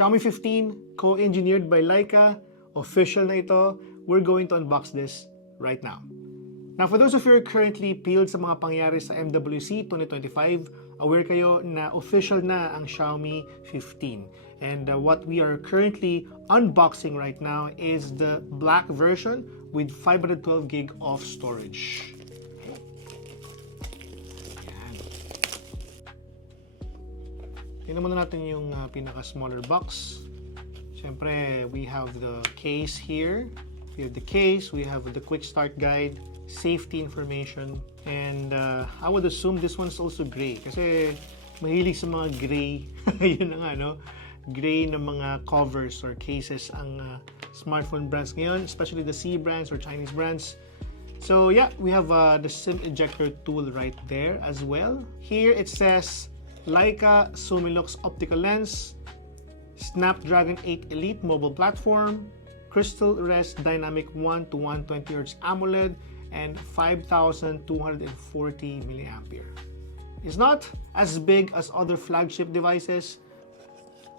Xiaomi 15, co-engineered by Leica. Official na ito. We're going to unbox this right now. Now, for those of you who are currently peeled sa mga pangyayari sa MWC 2025, aware kayo na official na ang Xiaomi 15. And what we are currently unboxing right now is the black version with 512 gig of storage. Tingnan muna natin yung pinaka-smaller box. Siyempre, we have the case here. We have the case, we have the quick start guide, safety information, and I would assume this one's also gray. Kasi mahilig sa mga gray, yun na nga, no? Gray na mga covers or cases ang smartphone brands ngayon, especially the C brands or Chinese brands. So yeah, we have the SIM ejector tool right there as well. Here it says Leica Sumilux optical lens, Snapdragon 8 Elite mobile platform, Crystal Res Dynamic 1 to 120 Hz AMOLED, and 5,240 mAh. It's not as big as other flagship devices.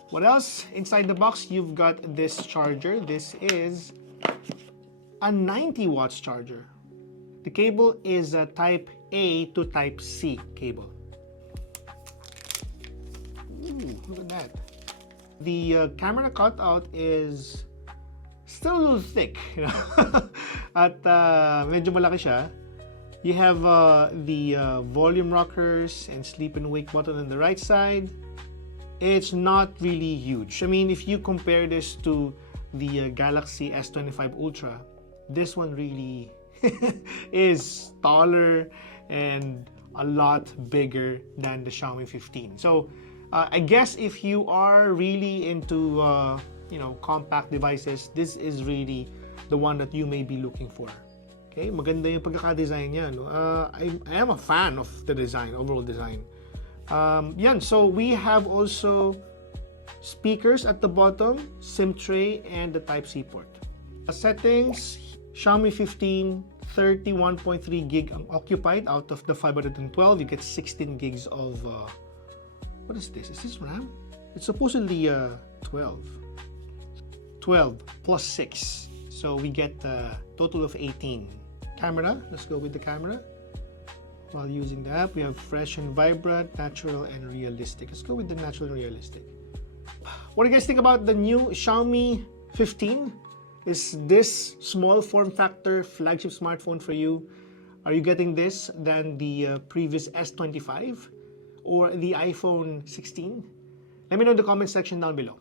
What else? Inside the box, you've got this charger. This is a 90 watts charger. The cable is a Type A to Type C cable. Ooh, look at that. The camera cutout is still a little thick, you know? At medyo malaki siya. You have the volume rockers and sleep and wake button on the right side. It's not really huge. I mean, if you compare this to the Galaxy S25 Ultra, this one really is taller and a lot bigger than the Xiaomi 15. So I guess if you are really into compact devices, this is really the one that you may be looking for. Okay, maganda yung pagkaka-design niya, no? I am a fan of the design, overall design. Yan, so we have also speakers at the bottom, SIM tray, and the Type-C port. Settings, Xiaomi 15, 31.3 gig ang occupied out of the 512. You get 16 gigs of what is this? Is this RAM? It's supposedly 12 plus 6. So we get a total of 18. Camera, let's go with the camera. While using the app, we have fresh and vibrant, natural and realistic. Let's go with the natural and realistic. What do you guys think about the new Xiaomi 15? Is this small form factor flagship smartphone for you? Are you getting this than the previous S25 or the iPhone 16? Let me know in the comment section down below.